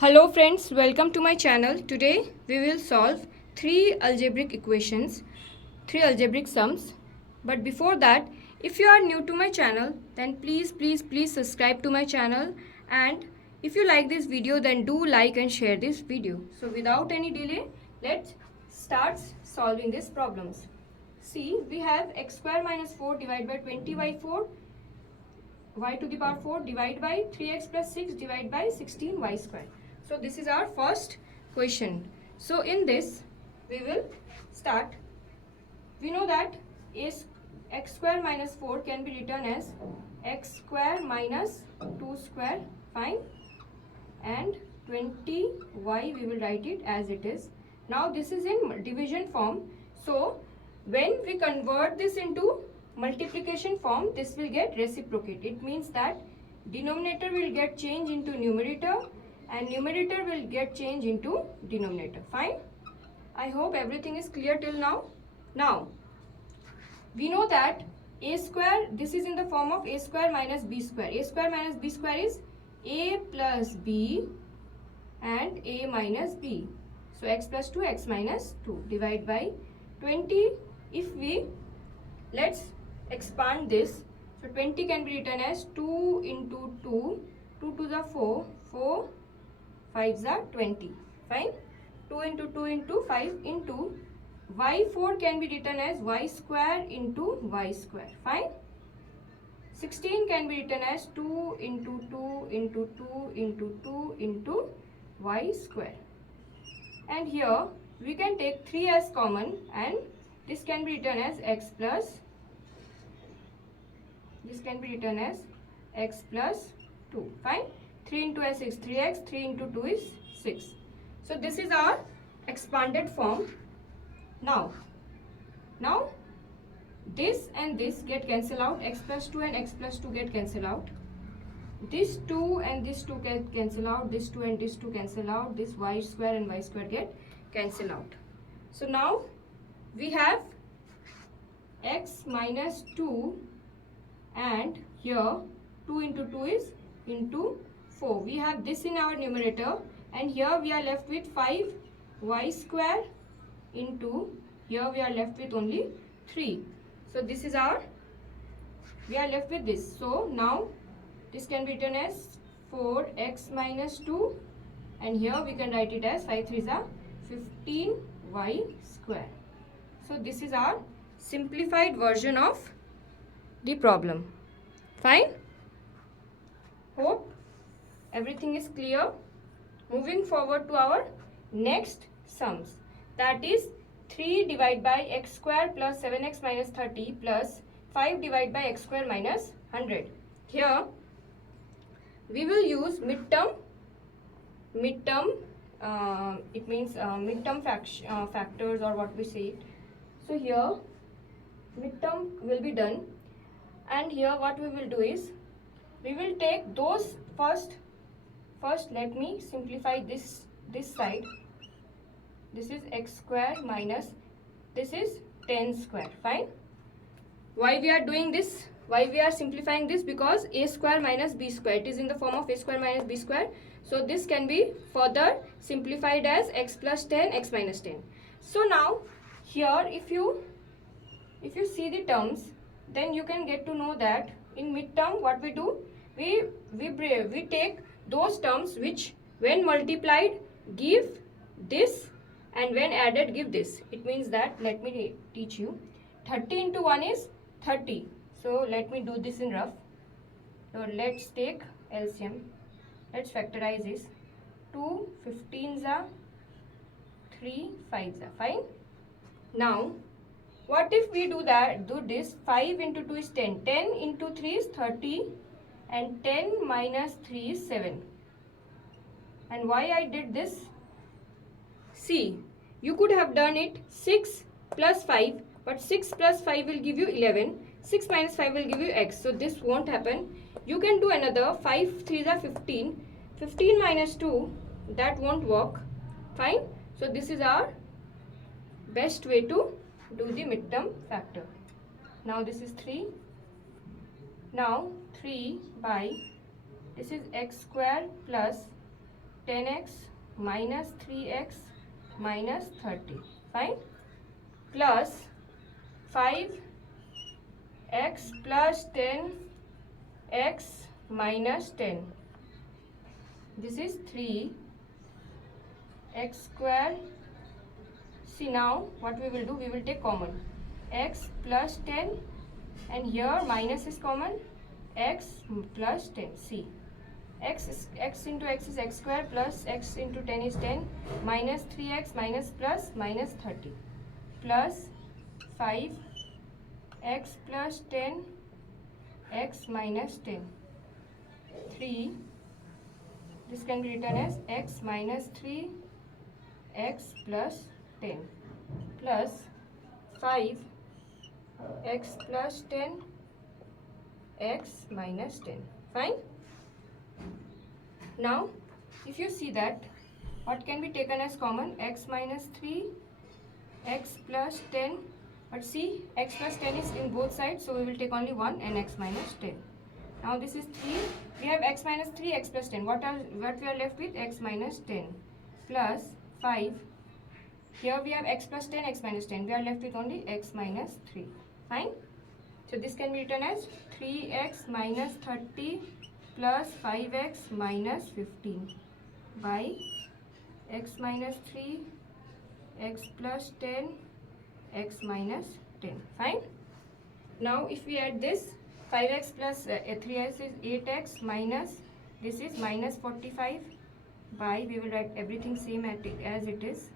Hello friends, welcome to my channel. Today we will solve three algebraic equations, three algebraic sums. But before that, if you are new to my channel, then please subscribe to my channel, and if you like this video, then do like and share this video. So without any delay, let's start solving these problems. See, we have x square minus 4 divided by 20 by 4, y to the power 4 divided by 3x plus 6 divided by 16y square. So this is our first question. So in this we will start. We know that x square minus 4 can be written as x square minus 2 square, fine, and 20y we will write it as it is. Now this is in division form, so when we convert this into multiplication form, this will get reciprocate. It means that denominator will get changed into numerator and numerator will get changed into denominator. Fine. I hope everything is clear till now. Now we know that a square, this is in the form of a square minus b square. A square minus b square is a plus b and a minus b. So x plus 2, x minus 2 divided by 20. If we, let's expand this. So 20 can be written as 2 into 2, 2 to the 4, 4 5s are 20, fine. 2 into 2 into 5 into y4 can be written as y square into y square, fine. 16 can be written as 2 into 2 into 2 into 2 into y square. And here we can take 3 as common, and this can be written as x plus, this can be written as x plus 2, fine. 3 into s is 3x, 3 into 2 is 6. So this is our expanded form. Now this and this get cancelled out, x plus 2 and x plus 2 get cancelled out. This 2 and this 2 get cancelled out, this 2 and this 2 cancel out, this y square and y square get cancelled out. So now we have x minus 2, and here 2 into 2 is into 4. We have this in our numerator, and here we are left with 5y square into, here we are left with only 3. So this is our, we are left with this. So now this can be written as 4x minus 2, and here we can write it as 5 3s are 15y square. So this is our simplified version of the problem. Fine. Hope everything is clear. Moving forward to our next sums, that is 3 divided by x square plus 7x minus 30 plus 5 divided by x square minus 100. Here we will use midterm, it means midterm factors, or what we say. So here midterm will be done, and here what we will do is we will take those first let me simplify this side. This is x square minus, this is 10 square, fine. Why we are doing this, why we are simplifying this? Because a square minus b square, it is in the form of a square minus b square. So this can be further simplified as x plus 10, x minus 10. So now here if you see the terms, then you can get to know that in midterm what we do, we take those terms which when multiplied give this and when added give this. It means that, let me teach you, 30 into 1 is 30. So let me do this in rough. So let's take LCM. Let's factorize this. 2 15s are 3 5s are, fine. Now what if we do this? 5 into 2 is 10, 10 into 3 is 30, and 10 minus 3 is 7. And why I did this? See, you could have done it 6 plus 5, but 6 plus 5 will give you 11. 6 minus 5 will give you x. So this won't happen. You can do another 5 3s are 15. 15 minus 2, that won't work. Fine. So this is our best way to do the midterm factor. Now this is 3. Now 3 by, this is x square plus 10x minus 3x minus 30. Fine. Plus 5x plus 10x minus 10. This is 3x square. See, now what we will do, we will take common x plus 10, and here minus is common, x plus 10. See, x into x is x square, plus x into 10 is 10, minus 3x minus plus minus 30, plus 5x plus 10 x minus 10. 3, this can be written as x minus 3 x plus 10, plus 5 x plus 10 x minus 10. Fine. Now if you see that, what can be taken as common? X minus 3 x plus 10, but see, x plus 10 is in both sides, so we will take only one, and x minus 10. Now this is 3, we have x minus 3 x plus 10. What we are left with? X minus 10, plus 5. Here we have x plus 10 x minus 10. We are left with only x minus 3. Fine. So this can be written as 3x minus 30 plus 5x minus 15 by x minus 3 x plus 10 x minus 10. Fine. Now if we add this, 5x plus 3x is 8x, minus this is minus 45 by, we will write everything same as it is.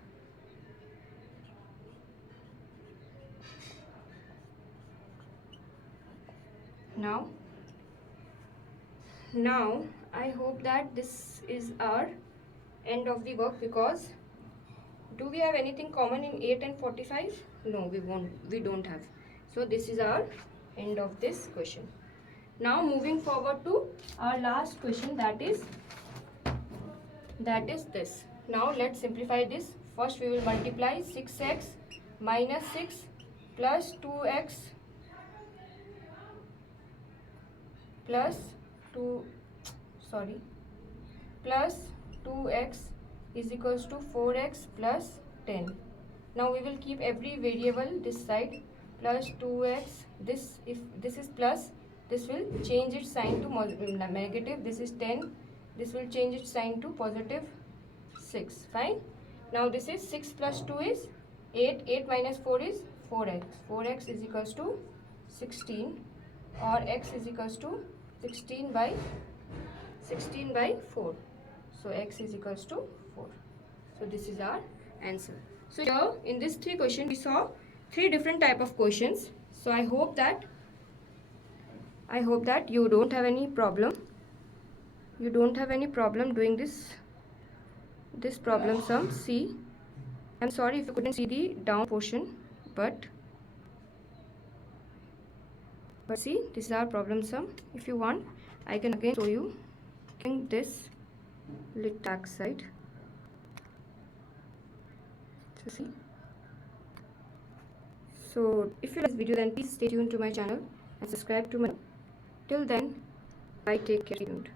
Now I hope that this is our end of the work, because do we have anything common in 8 and 45? No, we don't have. So this is our end of this question. Now moving forward to our last question, that is this. Now let's simplify this. First we will multiply 6x minus 6 plus 2x plus 2x is equals to 4x plus 10. Now we will keep every variable this side, plus 2x, this, if this is plus, this will change its sign to negative. This is 10, this will change its sign to positive 6. Fine. Now this is 6 plus 2 is 8, 8 minus 4 is 4x. 4x is equals to 16, or x is equals to 16 by 4. So x is equals to 4. So this is our answer. So here in this 3 questions we saw 3 different type of questions. So I hope that you don't have any problem. You don't have any problem doing this problem sum. See, I'm sorry if you couldn't see the down portion, but see, this is our problem sum. If you want, I can again show you this lit back side. So see. So if you like this video, then please stay tuned to my channel and subscribe to my. Till then, bye. Take care. Stay tuned.